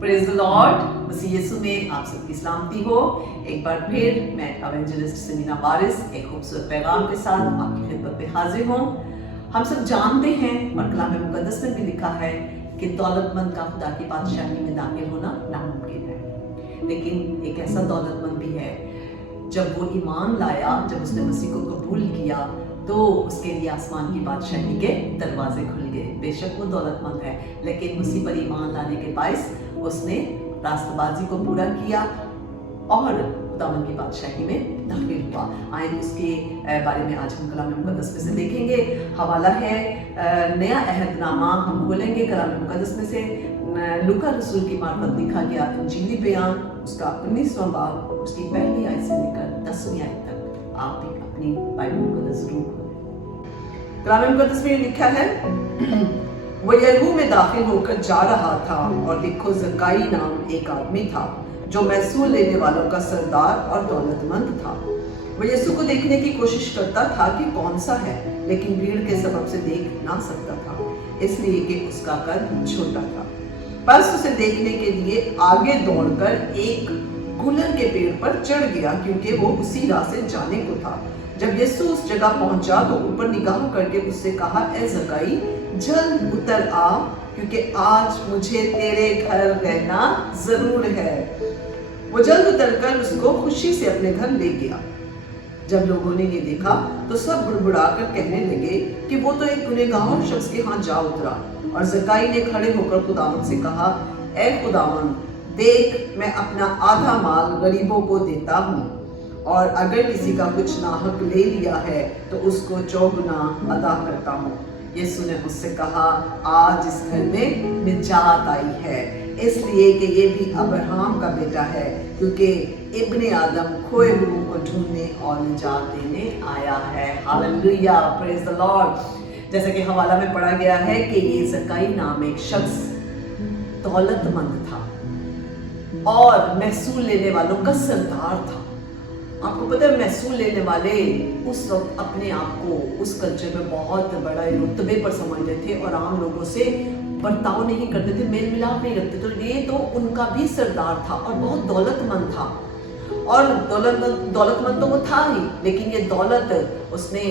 Praise the Lord. मसीह यीशु में आप सबकी सलामती हो। एक बार फिर मैं एवेंजलिस्ट समीना वारिस एक खूबसूरत पैगाम के साथ आपकी खिदमत में हाजिर हूँ। हम सब जानते हैं और कलाम मुकद्दस में भी लिखा है कि दौलतमंद का खुदा की बादशाही में दाखिल होना नामुमकिन है, लेकिन एक ऐसा दौलतमंद भी है जब वो ईमान लाया, जब उसने मसीह को कबूल किया तो उसके लिए आसमान की बादशाही के दरवाजे खुल गए। बेशक वो दौलतमंद है, लेकिन मसीह पर ईमान लाने के बायस उसने रास्तबाजी को पूरा किया और खुदावंद की बादशाही में दाखिल हुआ। आए उसके बारे में आज हम कलाम मुकद्दस में से देखेंगे। हवाला है नया अहदनामा। हम खोलेंगे कलाम मुकद्दस में से लूका रसूल की मार्फत लिखा गया इंजीली बयान, उसका 19वां बाब, उसकी पहली आयत से लेकर 10वीं आयत तक। आप भी अपनी बाइबल मुकद्दस जरूर खोलें। कलाम मुकद्दस में लिखा है, वो यरीहो में दाखिल होकर जा रहा था और देखो जक्काई नाम एक आदमी था जो महसूल लेने वालों का सरदार और दौलतमंद था। वो यीशु को देखने की कोशिश करता था कि कौन सा है, लेकिन भीड़ के सबब से देख ना सकता था, इसलिए कि उसका कद छोटा था। बस उसे देखने के लिए आगे दौड़कर एक गुलर के पेड़ पर चढ़ गया, क्योंकि वो उसी राह से जाने को था। जब यीशु उस जगह पहुंचा तो ऊपर निगाह करके उससे कहा, ए जक्काई, जल्द उतर आ, क्योंकि आज मुझे तेरे घर रहना जरूर है। वो जल्द उतरकर उसको खुशी से अपने घर ले गया। जब लोगों ने ये देखा तो सब बुड़बुड़ाकर कहने लगे कि वो तो एक गुनहगार शख्स के यहाँ जा उतरा। और जक्काई ने खड़े होकर खुदावंद से कहा, ए खुदावंद, देख, मैं अपना आधा माल गरीबों को देता हूँ, और अगर किसी का कुछ नाहक ले लिया है तो उसको चौगुना अदा करता हूँ। यीशु ने उससे कहा, आज इस घर में निजात आई है, इसलिए कि ये भी अब्राहम का बेटा है, क्योंकि इब्ने आदम खोए हुओं को ढूंढने और निजात देने आया है। Hallelujah, praise the Lord. जैसे कि हवाला में पढ़ा गया है कि ये जक्काई नाम एक शख्स दौलतमंद था और महसूल लेने वालों का सरदार था। आपको पता है, महसूल लेने वाले उस वक्त अपने आप को उस कल्चर में बहुत बड़ा रुतबे पर समझते थे और आम लोगों से बर्ताव नहीं करते थे, मेल मिलाप नहीं रखते। तो ये तो उनका भी सरदार था और बहुत दौलतमंद था। और दौलतमंद तो वो था ही, लेकिन ये दौलत उसने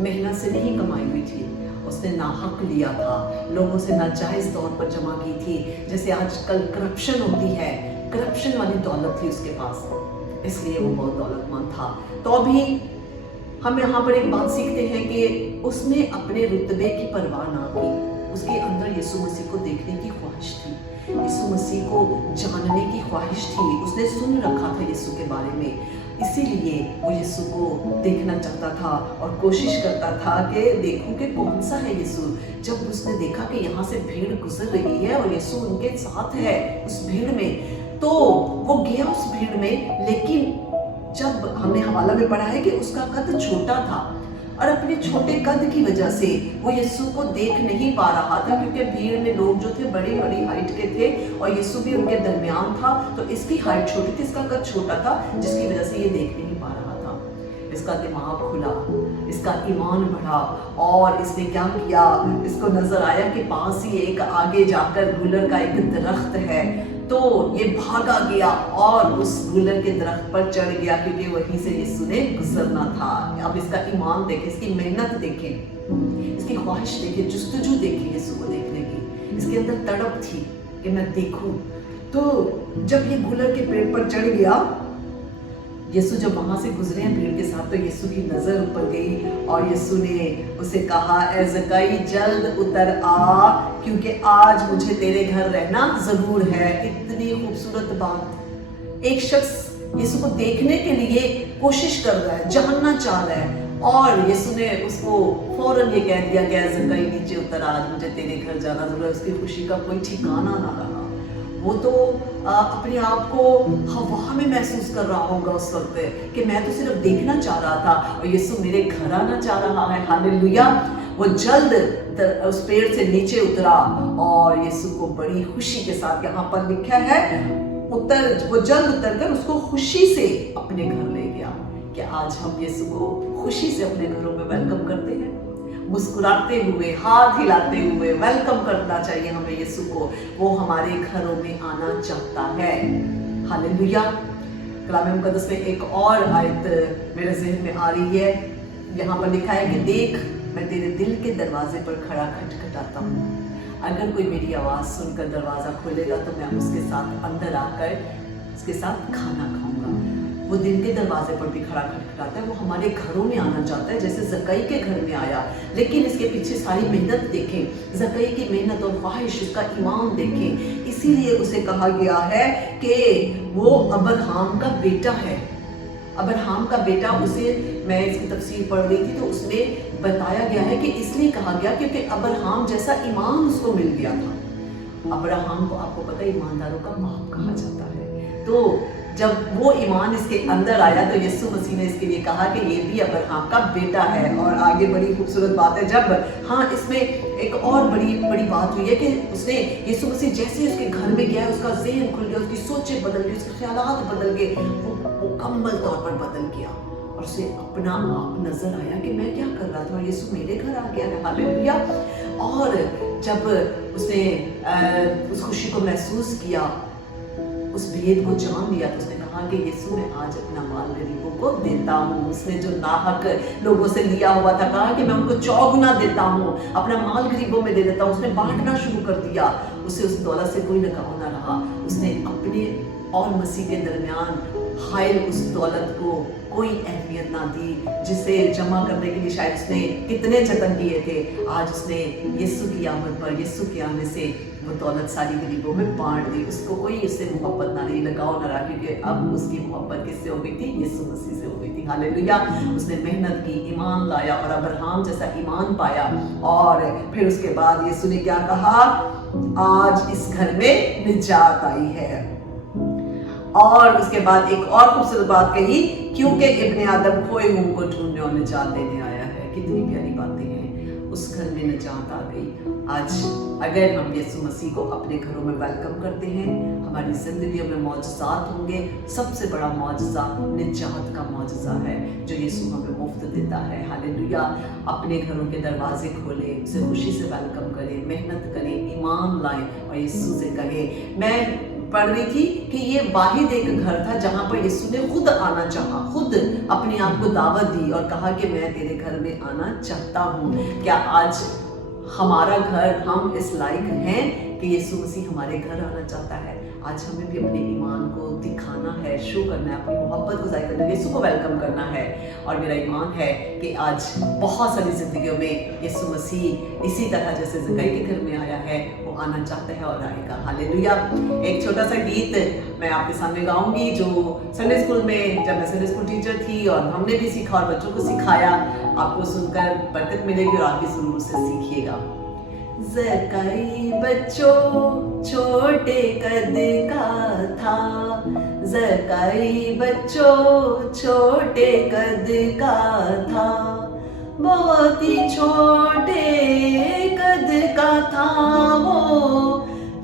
मेहनत से नहीं कमाई हुई थी, उसने नाहक लिया था, लोगों से नाजायज तौर पर जमा की थी। जैसे आजकल करप्शन होती है, करप्शन वाली दौलत थी उसके पास, इसलिए वो बहुत दौलतमंद था। तो अभी हम यहाँ पर एक बात सीखते हैं कि उसने अपने रुतबे की परवाह ना की। उसके अंदर यीशु मसीह को देखने की ख्वाहिश थी, यीशु मसीह को जानने की ख्वाहिश थी। उसने सुन रखा था यीशु के बारे में, इसीलिए वो यीशु को देखना चाहता था और कोशिश करता था कि देखूं कि कौन सा है यीशु। जब उसने देखा कि यहाँ से भीड़ गुजर रही है और यीशु उनके साथ है उस भीड़ में, तो वो गया उस भीड़ में। लेकिन जब हमने हवाला में पढ़ा है कि उसका कद छोटा था और अपने छोटे कद की वजह से वो यीशु को देख नहीं पा रहा था, क्योंकि भीड़ में लोग जो थे बड़ी बड़ी हाइट के थे और यीशु भी उनके दरमियान था। तो इसकी हाइट छोटी थी, इसका कद छोटा था, जिसकी वजह से ये देख नहीं पा रहा था। इसका दिमाग खुला, इसका ईमान बढ़ा और इसने क्या किया, इसको नजर आया कि पास ही एक आगे जाकर गुलर का एक दरख्त है, तो ये भागा गया और उस गुलर के दरख्त पर चढ़ गया, क्योंकि वहीं से यीशु ने गुजरना था। अब इसका ईमान देखें, इसकी मेहनत देखें, इसकी ख्वाहिश देखें, जुस्तजू देखें यीशु को देखने की। इसके अंदर तड़प थी कि मैं देखूं। तो जब ये गुलर के पेड़ पर चढ़ गया, यीशु जब वहां से गुजरे हैं भीड़ के साथ, तो यीशु की नजर ऊपर गई और यीशु ने उसे कहा, ए जक्काई, जल्द उतर आ, क्योंकि आज मुझे तेरे घर रहना जरूर है। इतनी खूबसूरत बात। एक शख्स यीशु को देखने के लिए कोशिश कर रहा है, जानना चाह रहा है, और यीशु ने उसको फौरन ये कह दिया कि ए जक्काई, नीचे उतर, आज मुझे तेरे घर जाना जरूर है। उसकी खुशी का कोई ठिकाना ना रहा। वो तो अपने आप को हवा में महसूस कर रहा होगा उस वक्त कि मैं तो सिर्फ देखना चाह रहा था और यीशु मेरे घर आना चाह रहा है। हालेलुया। वो जल्द उस पेड़ से नीचे उतरा और यीशु को बड़ी खुशी के साथ, यहाँ पर लिखा है, वो जल्द उतरकर उसको खुशी से अपने घर ले गया। कि आज हम यीशु को खुशी से अपने घरों में वेलकम करते हैं। मुस्कुराते हुए, हाथ हिलाते हुए वेलकम करना चाहिए हमें यीशु को। वो हमारे घरों में आना चाहता है। हालेलुया। कलाम मुकद्दस में एक और आयत मेरे ज़हन में आ रही है। यहाँ पर लिखा है कि देख मैं तेरे दिल के दरवाजे पर खड़ा खटखटाता हूँ, अगर कोई मेरी आवाज़ सुनकर दरवाज़ा खोलेगा तो मैं उसके साथ अंदर आकर उसके साथ खाना खाऊंगा। वो दिल के दरवाजे पर भी खड़ा खटखटाता है, वो हमारे घरों में आना चाहता है, जैसे ज़कई के घर में आया। लेकिन इसके पीछे सारी मेहनत देखें, ज़कई की मेहनत और ख्वाहिश, उसका ईमान देखें। इसीलिए उसे कहा गया है कि वो अब्राहम का बेटा है। अब्राहम का बेटा, उसे मैं इसकी तफसीर पढ़ रही थी तो उसमें बताया गया है कि इसलिए कहा गया क्योंकि अब्राहम जैसा ईमान उसको मिल गया था। अब्राहम को आपको पता है ईमानदारों का बाप कहा जाता है। तो जब वो ईमान इसके अंदर आया तो यीशु मसीह ने इसके लिए कहा कि ये भी अब्राहम का बेटा है। और आगे बड़ी खूबसूरत बात है, जब इसमें एक और बड़ी बात हुई है कि उसने यीशु मसीह जैसे उसके घर में गया, उसका ज़हन खुल गया, उसकी सोचें बदल गई, उसके ख्यालात बदल गए, वो मुकम्मल तौर पर बदल गया और उसे अपना आप नजर आया कि मैं क्या कर रहा था और यीशु मेरे घर आ गया है। हालेलुया। और जब उसने उस खुशी को महसूस किया, उस भेद को जान लिया, तो उसने कहा कि यीशु मैं आज अपना माल गरीबों को देता हूँ। उसने जो नाहक लोगों से लिया हुआ था, कहा कि मैं उनको 4 गुना देता हूँ, अपना माल गरीबों में दे देता हूँ। उसने बांटना शुरू कर दिया। उसे उस दौलत से कोई लगाव ना रहा। उसने अपने और मसीह के दरमियान हायल उस दौलत को कोई अहमियत ना दी, जिसे जमा करने के लिए शायद उसने कितने जतन किए थे। आज उसने यीशु की आमद पर, यीशु के आने से वो दौलत सारी गरीबों में बांट दी। उसको कोई इससे मोहब्बत ना रही, लगाव ना रहा, क्योंकि अब उसकी मोहब्बत किससे हो गई थी? यीशु मसीह से हो गई थी। हालेलुया। उसने मेहनत की, ईमान लाया और अब्राहम जैसा ईमान पाया। और फिर उसके बाद यीशु ने क्या कहा? आज इस घर में निजात आई है। और उसके बाद एक और खूबसूरत बात कही, क्योंकि इब्ने आदम खोए हुए को ढूंढने और निजात देने आया है। कितनी प्यारी बातें हैं। उस घर में निजात आ गई। आज अगर हम यीशु मसीह को अपने घरों में वेलकम करते हैं, हमारी जिंदगियों में मौजज़ात होंगे। सबसे बड़ा मौजज़ा निजात का मौजज़ा है जो यीशु हमें मुफ्त देता है। हालेलुया। अपने घरों के दरवाजे खोलें, उसे खुशी से वेलकम करें, मेहनत करें, ईमान लाएं और यीशु से कहें। मैं पढ़ रही थी कि ये वाहिद एक घर था जहां पर यीशु ने खुद आना चाहा, खुद अपने आप को दावत दी और कहा कि मैं तेरे घर में आना चाहता हूँ। क्या आज हमारा घर, हम इस लायक हैं कि यीशु मसीह हमारे घर आना चाहता है? आज हमें भी अपने ईमान को दिखाना है, शो करना है, अपनी मोहब्बत को जाहिर करना है, यीशु को वेलकम करना है। और मेरा ईमान है कि आज बहुत सारी जिंदगियों में यीशु मसीह इसी तरह जैसे ज़कई के घर में आया है, वो आना चाहता है और आएगा। हालेलुया। एक छोटा सा गीत मैं आपके सामने गाऊंगी जो संडे स्कूल में, जब मैं संडे स्कूल टीचर थी और हमने भी सीखा और बच्चों को सिखाया। आपको सुनकर बरकत मिलेगी और आप भी जरूर से सीखिएगा। ज़कई बच्चों छोटे कद का था, ज़कई बच्चों छोटे कद का था, बहुत ही छोटे कद का था, वो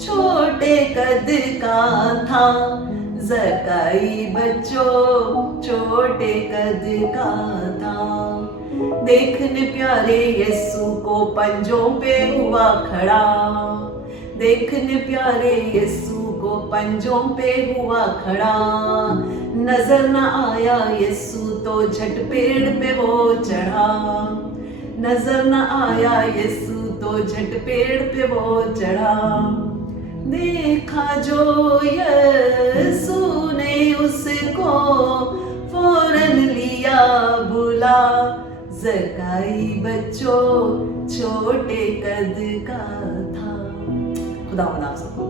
छोटे कद का था। ज़कई बच्चों छोटे कद का था, देखने प्यारे यीशु को पंजों पे हुआ खड़ा, देखने प्यारे यीशु को पंजों पे हुआ खड़ा। नजर न आया यीशु तो झट पेड़ पे वो चढ़ा, नजर न आया यीशु तो झट पेड़ पे वो चढ़ा। देखा जो यीशु ने उसको फौरन लिया बुला, ज़कई बच्चों छोटे कद का था। खुदा आप सबको